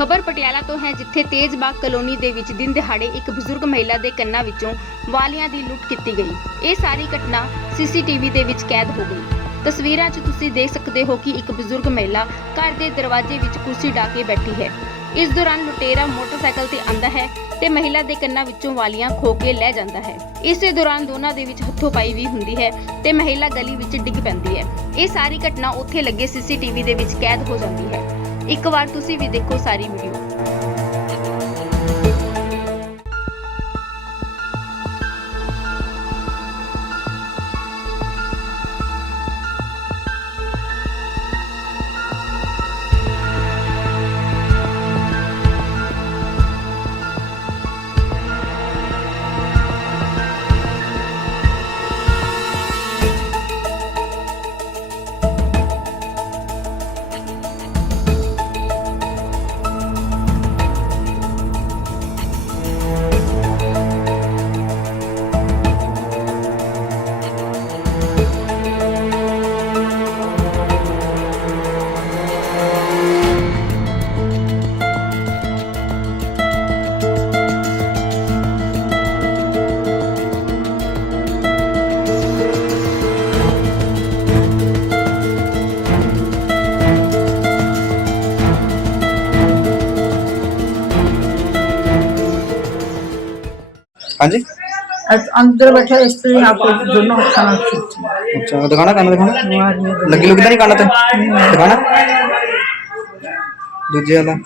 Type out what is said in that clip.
ਖਬਰ ਪਟਿਆਲਾ ਤੋਂ ਹੈ ਜਿੱਥੇ ਤੇਜ਼ਬਾਗ ਕਲੋਨੀ ਦੇ ਵਿੱਚ ਦਿਨ ਦਿਹਾੜੇ ਇੱਕ ਬਜ਼ੁਰਗ ਮਹਿਲਾ ਦੇ ਕੰਨਾਂ ਵਿੱਚੋਂ ਵਾਲੀਆਂ ਦੀ ਲੁੱਟ ਕੀਤੀ ਗਈ। ਇਹ ਸਾਰੀ ਘਟਨਾ ਸੀਸੀਟੀਵੀ ਦੇ ਵਿੱਚ ਕੈਦ ਹੋ ਗਈ। ਤਸਵੀਰਾਂ 'ਚ ਤੁਸੀਂ ਦੇਖ ਸਕਦੇ ਹੋ ਕਿ ਇੱਕ ਬਜ਼ੁਰਗ ਮਹਿਲਾ ਘਰ ਦੇ ਦਰਵਾਜ਼ੇ ਵਿੱਚ ਕੁਰਸੀ ਢਾ ਕੇ ਬੈਠੀ ਹੈ। ਇਸ ਦੌਰਾਨ ਲੁਟੇਰਾ ਮੋਟਰਸਾਈਕਲ ਤੇ ਆਂਦਾ ਹੈ ਤੇ ਮਹਿਲਾ ਦੇ ਕੰਨਾਂ ਵਿੱਚੋਂ ਵਾਲੀਆਂ ਖੋ ਕੇ ਲੈ ਜਾਂਦਾ ਹੈ। ਇਸੇ ਦੌਰਾਨ ਦੋਨਾਂ ਦੇ ਵਿੱਚ ਹੱਥੋਂ-ਪਾਈ ਵੀ ਹੁੰਦੀ ਹੈ ਤੇ ਮਹਿਲਾ ਗਲੀ ਵਿੱਚ ਡਿੱਗ ਪੈਂਦੀ ਹੈ। ਇਹ ਸਾਰੀ ਘਟਨਾ ਉੱਥੇ ਲੱਗੇ ਸੀਸੀਟੀਵੀ ਦੇ ਵਿੱਚ ਕੈਦ ਹੋ ਜਾਂਦੀ ਹੈ। ਇੱਕ ਵਾਰ ਤੁਸੀਂ ਵੀ ਦੇਖੋ ਸਾਰੀ ਵੀਡੀਓ ਹਾਂਜੀ? ਬੈਠਾ ਇਸਤਰੀ ਆਪੋ ਦੋਨੋਂ ਹੱਥਾਂ ਨਾਲ ਖਿੱਚੀ ਅੱਛਾ ਦਿਖਾਣਾ ਕੰਨ ਦਿਖਾਣਾ ਲੱਗੀ ਲੁੱਗੀ ਤਾਂ ਨਹੀਂ ਕੰਨ ਤੇ? ਦਿਖਾਣਾ ਦੂਜੇ ਵਾਲਾ।